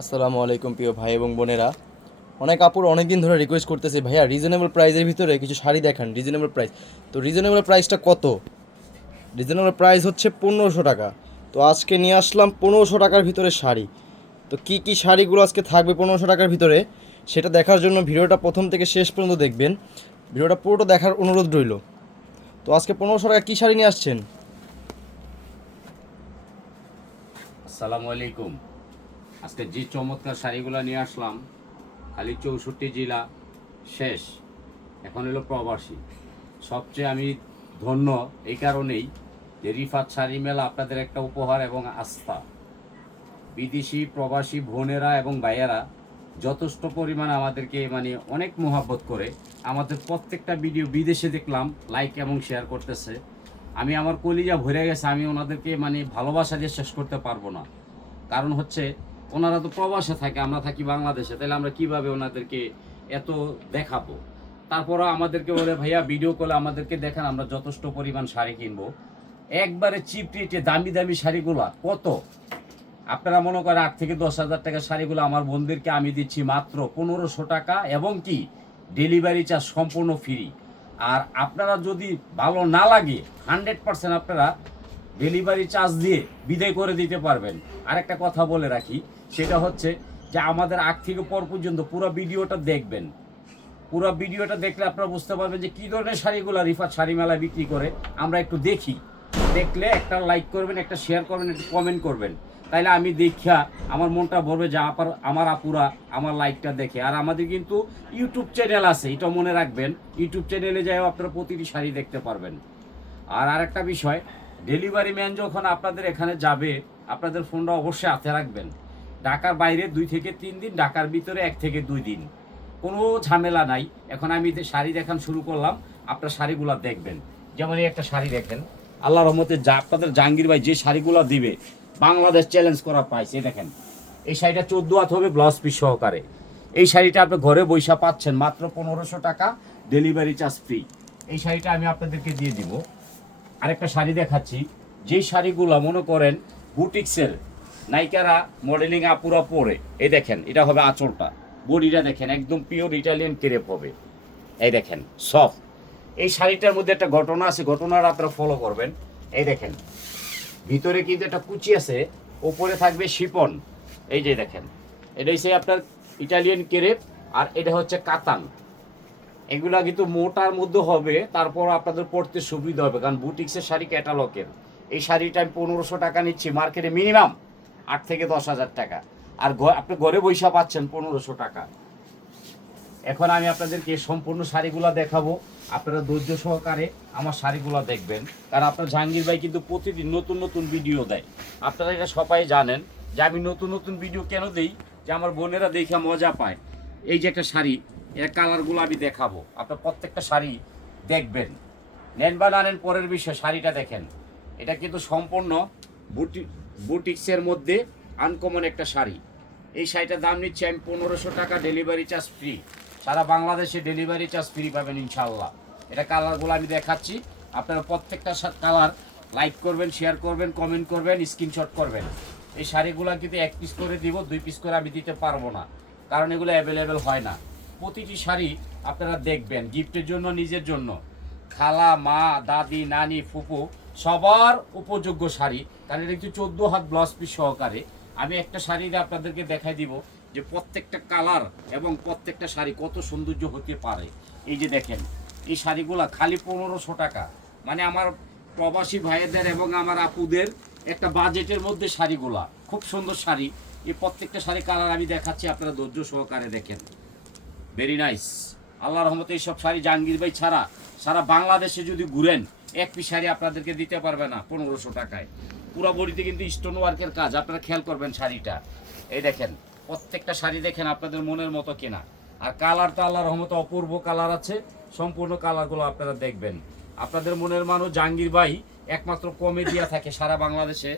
আসসালামু আলাইকুম প্রিয় ভাই এবং বোনেরা। অনেক আপুর অনেক দিন ধরে রিকোয়েস্ট করতেছে, ভাইয়া রিজনেবল প্রাইসের ভিতরে কিছু শাড়ি দেখান রিজনেবল প্রাইস তো রিজনেবল প্রাইসটা কত? রিজনেবল প্রাইস হচ্ছে পনেরোশো টাকা। তো আজকে নিয়ে আসলাম পনেরোশো টাকার ভিতরে শাড়ি। তো কি কি শাড়িগুলো আজকে থাকবে পনেরোশো টাকার ভিতরে, সেটা দেখার জন্য ভিডিওটা প্রথম থেকে শেষ পর্যন্ত দেখবেন। ভিডিওটা পুরোটা দেখার অনুরোধ রইল। তো আজকে পনেরোশো টাকা কী শাড়ি নিয়ে আসছেন? আসসালামু আলাইকুম। আজকে যে চমৎকার শাড়িগুলো নিয়ে আসলাম, খালি চৌষট্টি জেলা, শেষ। এখন হলো প্রবাসী। সবচেয়ে আমি ধন্য এই কারণেই যে রিফাত শাড়ি মেলা আপনাদের একটা উপহার এবং আস্থা। বিদেশি, প্রবাসী বোনেরা এবং ভাইয়েরা যথেষ্ট পরিমাণ আমাদেরকে মানে অনেক মোহাব্বত করে। আমাদের প্রত্যেকটা ভিডিও বিদেশে দেখলাম, লাইক এবং শেয়ার করতেছে। আমি আমার কলিজা ভরে গেছে, আমি ওনাদেরকে মানে ভালোবাসা দিয়ে শেষ করতে পারব না। কারণ হচ্ছে ওনারা তো প্রবাসে থাকে, আমরা থাকি বাংলাদেশে, তাহলে আমরা কীভাবে ওনাদেরকে এত দেখাবো? তারপরও আমাদেরকে বলে, ভাইয়া ভিডিও কলে আমাদেরকে দেখান, আমরা যথেষ্ট পরিমাণ শাড়ি কিনবো। একবারে চিপ রেটে দামি দামি শাড়িগুলা, কত? আপনারা মনে করেন আট থেকে দশ হাজার টাকা শাড়িগুলো আমার বোনদেরকে আমি দিচ্ছি মাত্র পনেরোশো টাকা, এবং কি? ডেলিভারি চার্জ সম্পূর্ণ ফ্রি আর আপনারা যদি ভালো না লাগে হান্ড্রেড পার্সেন্ট আপনারা ডেলিভারি চার্জ দিয়ে বিদায় করে দিতে পারবেন। আরেকটা কথা বলে রাখি সেটা হচ্ছে যে আমাদের আগ থেকে পর পর্যন্ত পুরো ভিডিওটা দেখবেন। পুরো ভিডিওটা দেখলে আপনারা বুঝতে পারবেন যে কী ধরনের শাড়িগুলো রিফার শাড়ি মেলায় বিক্রি করে। আমরা একটু দেখি। দেখলে একটা লাইক করবেন, একটা শেয়ার করবেন, একটা কমেন্ট করবেন। তাইলে আমি দেখা আমার মনটা ভরবে যে আপার, আমার আপুরা আমার লাইকটা দেখে। আর আমাদের কিন্তু ইউটিউব চ্যানেল আছে, এটা মনে রাখবেন। ইউটিউব চ্যানেলে যাই আপনারা প্রতিটি শাড়ি দেখতে পারবেন। আর আরেকটা বিষয় ডেলিভারি ম্যান যখন আপনাদের এখানে যাবে, আপনাদের ফোনটা অবশ্যই হাতে রাখবেন। ঢাকার বাইরে দুই থেকে তিন দিন, ঢাকার ভিতরে এক থেকে দুই দিন। কোনো ঝামেলা নাই। এখন আমি শাড়ি দেখান শুরু করলাম, আপনার শাড়িগুলো দেখবেন। যেমন এই একটা শাড়ি দেখেন। আল্লাহ রহমতে যা আপনাদের জাহাঙ্গীর ভাই যে শাড়িগুলো দিবে, বাংলাদেশ চ্যালেঞ্জ করা পাইছে দেখেন। এই শাড়িটা চোদ্দ হাত হবে ব্লাউজ পিস সহকারে। এই শাড়িটা আপনি ঘরে বৈশা পাচ্ছেন মাত্র পনেরোশো টাকা ডেলিভারি চার্জ ফ্রি এই শাড়িটা আমি আপনাদেরকে দিয়ে দিব। আরেকটা শাড়ি দেখাচ্ছি। যে শাড়িগুলো মনে করেন বুটিক্সের নায়িকারা মডেলিং আপুরা পরে এই দেখেন, এটা হবে আঁচলটা। বডিটা দেখেন, একদম পিওর ইটালিয়ান কেরেপ হবে। এই দেখেন সফট এই শাড়িটার মধ্যে একটা ঘটনা আছে ঘটনার আপনারা ফলো করবেন। এই দেখেন, ভিতরে কিন্তু একটা কুচি আছে, ওপরে থাকবে শিপন এই যে দেখেন, এটা হচ্ছে আপনার ইটালিয়ান কেরেপ আর এটা হচ্ছে কাতান। এগুলা কিন্তু মোটার মধ্যে হবে, তারপর আপনাদের পড়তে সুবিধা হবে, কারণ বুটিক্সের শাড়ি ক্যাটালগের এই শাড়িটা আমি পনেরোশো টাকা নিচ্ছি মার্কেটে মিনিমাম আট থেকে দশ হাজার টাকা। আর আপনি ঘরে বৈশা পাচ্ছেন পনেরোশো টাকা। এখন আমি আপনাদেরকে সম্পূর্ণ শাড়িগুলো দেখাবো। আপনারা ধৈর্য সহকারে আমার শাড়িগুলো দেখবেন। কারণ আপনার জাহাঙ্গীর ভাই কিন্তু প্রতিদিন নতুন নতুন ভিডিও দেয়। আপনারা এটা সবাই জানেন যে আমি নতুন নতুন ভিডিও কেন দিই? যে আমার বোনেরা দেখে মজা পায়। এই যে একটা শাড়ি, এর কালারগুলো আমি দেখাবো। আপনার প্রত্যেকটা শাড়ি দেখবেন। নেন বা নেন, পরের বিষয় শাড়িটা দেখেন। এটা কিন্তু সম্পূর্ণ বুটি বুটিক্সের মধ্যে আনকমন একটা শাড়ি। এই শাড়িটার দাম নিচ্ছি আমি পনেরোশো টাকা ডেলিভারি চার্জ ফ্রি সারা বাংলাদেশে ডেলিভারি চার্জ ফ্রি পাবেন ইনশাল্লাহ এটা কালারগুলো আমি দেখাচ্ছি। আপনারা প্রত্যেকটা কালার লাইক করবেন শেয়ার করবেন কমেন্ট করবেন স্ক্রিনশট করবেন। এই শাড়িগুলো কিন্তু এক পিস করে দিব, দুই পিস করে আমি দিতে পারব না, কারণ এগুলো অ্যাভেলেবেল হয় না। প্রতিটি শাড়ি আপনারা দেখবেন গিফটের জন্য, নিজের জন্য। খালা, মা, দাদি, নানি, ফুপু, সবার উপযোগ্য শাড়ি। এটা একটু চোদ্দ হাত ব্লাউজ পিস সহকারে। আমি একটা শাড়ি আপনাদেরকে দেখাই দিব যে প্রত্যেকটা কালার এবং প্রত্যেকটা শাড়ি কত সৌন্দর্য হতে পারে। এই যে দেখেন, এই শাড়িগুলা খালি পনেরোশো টাকা। মানে আমার প্রবাসী ভাইয়েদের এবং আমার আপুদের একটা বাজেটের মধ্যে শাড়িগুলা। খুব সুন্দর শাড়ি। এই প্রত্যেকটা শাড়ি কালার আমি দেখাচ্ছি, আপনারা ধৈর্য সহকারে দেখেন। ভেরি নাইস আল্লাহ রহমতে এইসব শাড়ি জাহাঙ্গীর ভাই ছাড়া সারা বাংলাদেশে যদি ঘুরেন এক পিস শাড়ি আপনাদেরকে দিতে পারবে না, পনেরোশো টাকায়। পুরো বডিতে কিন্তু স্টোন ওয়ার্কের কাজ, আপনারা খেয়াল করবেন শাড়িটা। এই দেখেন, প্রত্যেকটা শাড়ি দেখেন আপনাদের মনের মতো কেনা। আর কালার তো আল্লাহ রহমতে অপূর্ব কালার আছে, সম্পূর্ণ কালারগুলো আপনারা দেখবেন। আপনাদের মনের মানুষ জাহাঙ্গীর ভাই একমাত্র কমে দিয়া থাকে, সারা বাংলাদেশে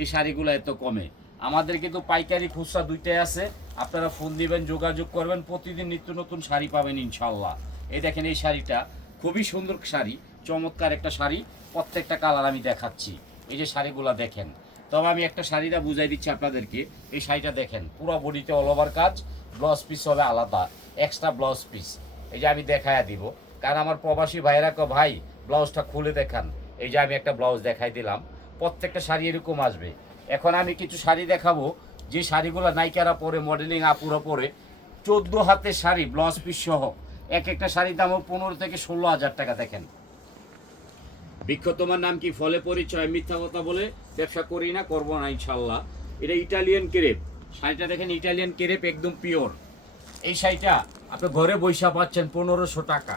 এই শাড়িগুলো এত কমে। আমাদের কিন্তু পাইকারি খুচরা দুইটাই আছে, আপনারা ফোন দিবেন, যোগাযোগ করবেন, প্রতিদিন নিত্য নতুন শাড়ি পাবেন ইনশাল্লাহ এই দেখেন এই শাড়িটা, খুবই সুন্দর শাড়ি চমৎকার একটা শাড়ি, প্রত্যেকটা কালার আমি দেখাচ্ছি। এই যে শাড়িগুলো দেখেন। তবে আমি একটা শাড়িটা বুঝাই দিচ্ছি আপনাদেরকে, এই শাড়িটা দেখেন, পুরো বডিতে অল ওভার কাজ ব্লাউজ পিস হবে আলাদা এক্সট্রা ব্লাউজ পিস এই যে আমি দেখায়া দিব। কারণ আমার প্রবাসী ভাইরা কো ভাই ব্লাউজটা খুলে দেখান। এই যে আমি একটা ব্লাউজ দেখাই দিলাম। প্রত্যেকটা শাড়ি এরকম আসবে। এখন আমি কিছু শাড়ি দেখাবো, যে শাড়িগুলো নাইকারা পরে মডেলিং আপুরা পরে, চোদ্দ হাতের শাড়ি ব্লাউজ পিস সহ। এক একটা শাড়ির দামও পনেরো থেকে ষোলো হাজার টাকা, দেখেন। বৃক্ষ তোমার নাম কি? ফলে পরিচয়, মিথ্যা কথা বলে ব্যবসা করি না, করব না ইনশাল্লাহ এটা ইটালিয়ান কেরেপ। শাড়িটা দেখেন, ইটালিয়ান কেরেপ একদম পিওর। এই শাড়িটা আপনি ঘরে বৈশা পাচ্ছেন পনেরোশো টাকা।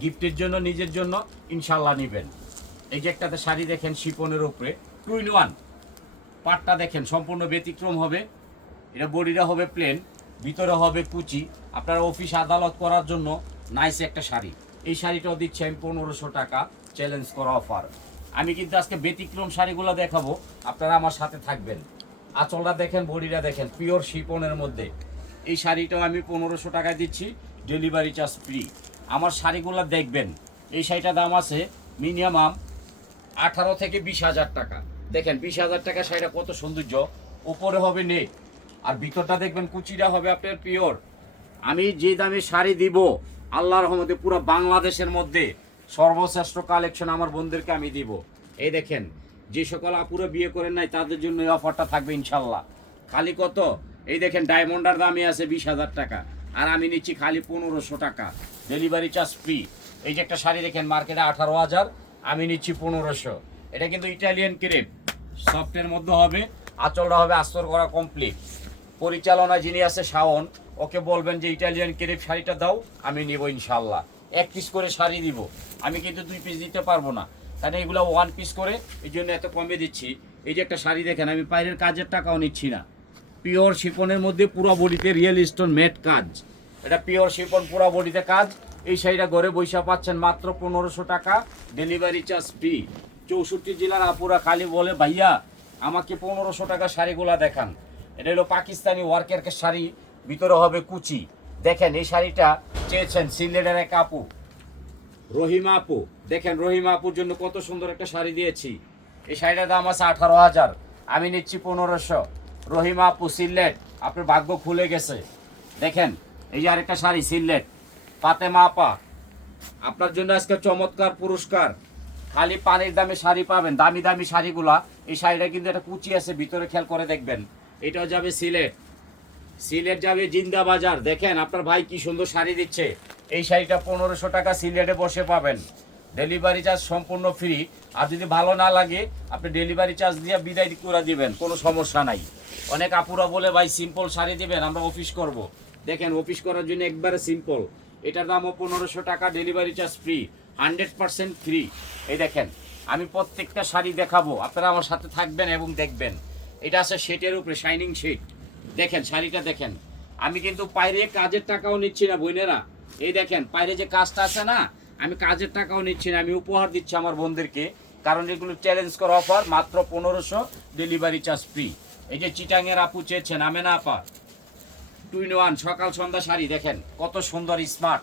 গিফটের জন্য, নিজের জন্য ইনশাল্লাহ নেবেন। এই যে একটাতে শাড়ি দেখেন, শিপনের উপরে। Two in one. পাটটা দেখেন, সম্পূর্ণ ব্যতিক্রম হবে। এটা বডিটা হবে প্লেন, ভিতরে হবে কুচি। আপনার অফিস আদালত করার জন্য নাইস একটা শাড়ি। এই শাড়িটাও দিচ্ছি আমি পনেরোশো টাকা। চ্যালেঞ্জ করা অফার আমি কিন্তু আজকে ব্যতিক্রম শাড়িগুলো দেখাবো, আপনারা আমার সাথে থাকবেন। আঁচলটা দেখেন, বডিটা দেখেন পিওর শিপনের মধ্যে। এই শাড়িটাও আমি পনেরোশো টাকায় দিচ্ছি ডেলিভারি চার্জ ফ্রি আমার শাড়িগুলো দেখবেন, এই শাড়িটার দাম আছে মিনিমাম আঠারো থেকে বিশ হাজার টাকা। দেখেন, বিশ হাজার টাকা শাড়িটা কত সৌন্দর্য। উপরে হবে নেট, আর ভিতরটা দেখবেন কুচিটা হবে আপনার পিওর আমি যে দামে শাড়ি দিব আল্লাহ রহমতে পুরো বাংলাদেশের মধ্যে সর্বশ্রেষ্ঠ কালেকশন আমার বোনদেরকে আমি দিব। এই দেখেন, যে সকল আপুরা বিয়ে করেন নাই, তাদের জন্য এই অফারটা থাকবে ইনশাল্লাহ। খালি কত? এই দেখেন ডায়মন্ডার দামে আছে বিশ হাজার টাকা, আর আমি নিচ্ছি খালি পনেরোশো টাকা। ডেলিভারি চার্জ ফ্রি এই যে একটা শাড়ি দেখেন মার্কেটে আঠারো হাজার, আমি নিচ্ছি পনেরোশো। এটা কিন্তু ইটালিয়ান ক্রেপ সফটের মধ্যে হবে, আঁচলটা হবে আস্তর করা কমপ্লিট পরিচালনা যিনি আছে শাওন, ওকে বলবেন যে ইটালিয়ান ক্রেপ শাড়িটা দাও, আমি নিব ইনশাল্লাহ। এক পিস করে শাড়ি দিব। আমি কিন্তু দুই পিস দিতে পারব না। কারণ এগুলো ওয়ান পিস করে এই জন্য এত কমে দিচ্ছি। এই যে একটা শাড়ি দেখেন, আমি বাইরের কাজের টাকাও নিচ্ছি না। পিওর শিপনের মধ্যে পুরো বডিতে রিয়েল স্টোন মেট কাজ। এটা পিওর শিপন পুরো বডিতে কাজ। এই শাড়িটা ঘরে বৈশা পাচ্ছেন মাত্র পনেরোশো টাকা। ডেলিভারি চার্জ ফ্রি চৌষট্টি জেলার আপুরা খালি বলে, ভাইয়া, আমাকে পনেরোশো টাকা শাড়িগুলা দেখান। এটা হলো পাকিস্তানি ওয়ার্কের শাড়ি, ভিতরে হবে কুচি। দেখেন, এই শাড়িটা চেয়েছেন সিলেটের এক আপু। রহিমা আপু। দেখেন, রহিমা আপুর জন্য কত সুন্দর একটা শাড়ি দিয়েছি। এই শাড়িটার দাম আছে আঠারো হাজার। আমি নিচ্ছি পনেরোশো। রহিমা আপু, সিলেট। আপনার ভাগ্য খুলে গেছে। দেখেন, এই যে আরেকটা শাড়ি, সিলেট। ফাতেমা আপা, আপনার জন্য আজকে চমৎকার পুরস্কার। খালি পানির দামে শাড়ি পাবেন, দামি দামি শাড়িগুলা। এই শাড়িটা কিন্তু একটা কুচি আছে, ভিতরে খেয়াল করে দেখবেন। এটাও যাবে সিলেট। সিলেট যাবে জিন্দা বাজার দেখেন, আপনার ভাই কি সুন্দর শাড়ি দিচ্ছে। এই শাড়িটা পনেরোশো টাকা সিলেটে বসে পাবেন। ডেলিভারি চার্জ সম্পূর্ণ ফ্রি আর যদি ভালো না লাগে, আপনি ডেলিভারি চার্জ দিয়ে বিদায় করে দিবেন, কোনো সমস্যা নাই। অনেক আপুরা বলে, ভাই সিম্পল শাড়ি দিবেন, আমরা অফিস করব। দেখেন অফিস করার জন্য একবারে সিম্পল এটার দামও পনেরোশো টাকা delivery charge free hundred percent free এই দেখেন, আমি প্রত্যেকটা শাড়ি দেখাবো। আপনারা আমার সাথে থাকবেন এবং দেখবেন। এটা আছে শেটের উপরে শাইনিং শেট দেখেন, শাড়িটা দেখেন। আমি কিন্তু বাইরে কাজের টাকাও নিচ্ছি না, বোনেরা। এই দেখেন বাইরে যে কাজটা আছে না, আমি কাজের টাকাও নিচ্ছি না, আমি উপহার দিচ্ছি আমার বোনদেরকে। কারণ এগুলো চ্যালেঞ্জ করা অফার মাত্র পনেরোশো ডেলিভারি চার্জ ফ্রি এই যে চিটাঙের আপু চেয়েছেন, আমেনা আপা। টু ইন ওয়ান সকাল সন্ধ্যা শাড়ি, দেখেন, কত সুন্দর স্মার্ট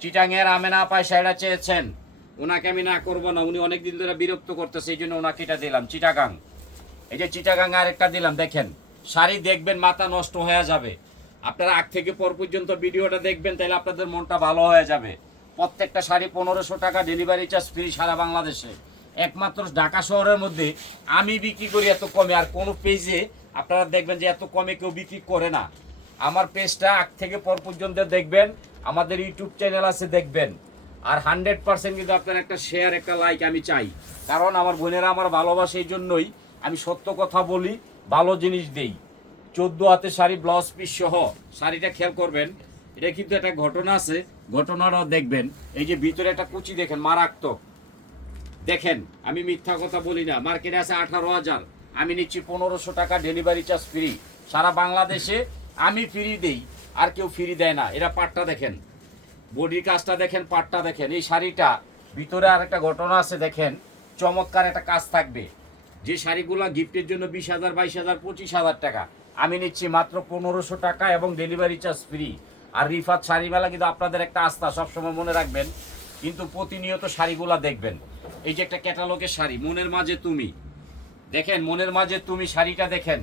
চিটাঙের আমেনা আপায় শাড়িটা চেয়েছেন। ওনাকে আমি না করব না, উনি অনেকদিন ধরে বিরক্ত করতেছে, এই জন্য ওনাকে এটা দিলাম, চিটাগাং। এই যে চিটাগাং আরেকটা দিলাম, দেখেন। শাড়ি দেখবেন, মাথা নষ্ট হয়ে যাবে। আপনারা আগ থেকে পর পর্যন্ত ভিডিওটা দেখবেন, তাহলে আপনাদের মনটা ভালো হয়ে যাবে। প্রত্যেকটা শাড়ি পনেরোশো টাকা ডেলিভারি চার্জ ফ্রি সারা বাংলাদেশে। একমাত্র ঢাকা শহরের মধ্যে আমি বিক্রি করি এত কমে, আর কোনো পেজে আপনারা দেখবেন যে এত কমে কেউ বিক্রি করে না। আমার পেজটা আগ থেকে পর পর্যন্ত দেখবেন, আমাদের ইউটিউব চ্যানেল আছে, দেখবেন। আর হান্ড্রেড পার্সেন্ট কিন্তু আপনার একটা শেয়ার একটা লাইক আমি চাই। কারণ আমার বোনেরা আমার ভালোবাসে এই জন্যই আমি সত্য কথা বলি ভালো জিনিস দেই। চোদ্দ হাতে শাড়ি ব্লাউজ পিস সহ শাড়িটা খেয়াল করবেন, এটা কিন্তু একটা ঘটনা আছে, ঘটনাটাও দেখবেন। এই যে ভিতরে একটা কুচি দেখেন, মারাত্মক। দেখেন, আমি মিথ্যা কথা বলি না, মার্কেটে আছে আঠারো হাজার, আমি নিচ্ছি পনেরোশো টাকা ডেলিভারি চার্জ ফ্রি সারা বাংলাদেশে আমি ফ্রি দেই, আর কেউ ফ্রি দেয় না। এরা পাটটা দেখেন, বডির কাজটা দেখেন, পাটটা দেখেন। এই শাড়িটা, ভিতরে আর একটা ঘটনা আছে, দেখেন, চমৎকার একটা কাজ থাকবে। যে শাড়িগুলো গিফটের জন্য বিশ হাজার, বাইশ হাজার, পঁচিশ হাজার টাকা, আমি নিচ্ছি মাত্র পনেরোশো টাকা এবং ডেলিভারি চার্জ ফ্রি আর রিফাত শাড়ি মেলা কিন্তু আপনাদের একটা আস্থা, সবসময় মনে রাখবেন, কিন্তু প্রতিনিয়ত শাড়িগুলা দেখবেন। এই যে একটা ক্যাটালগের শাড়ি, মনের মাঝে তুমি। দেখেন, মনের মাঝে তুমি শাড়িটা দেখেন,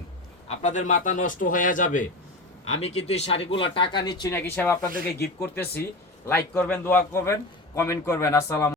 আপনাদের মাথা নষ্ট হয়ে যাবে। আমি কিন্তু এই শাড়িগুলো টাকা নিচ্ছি না হিসাবে আপনাদেরকে গিফট করতেছি। লাইক করবেন, দোয়া করবেন কমেন্ট করবেন। আসসালাম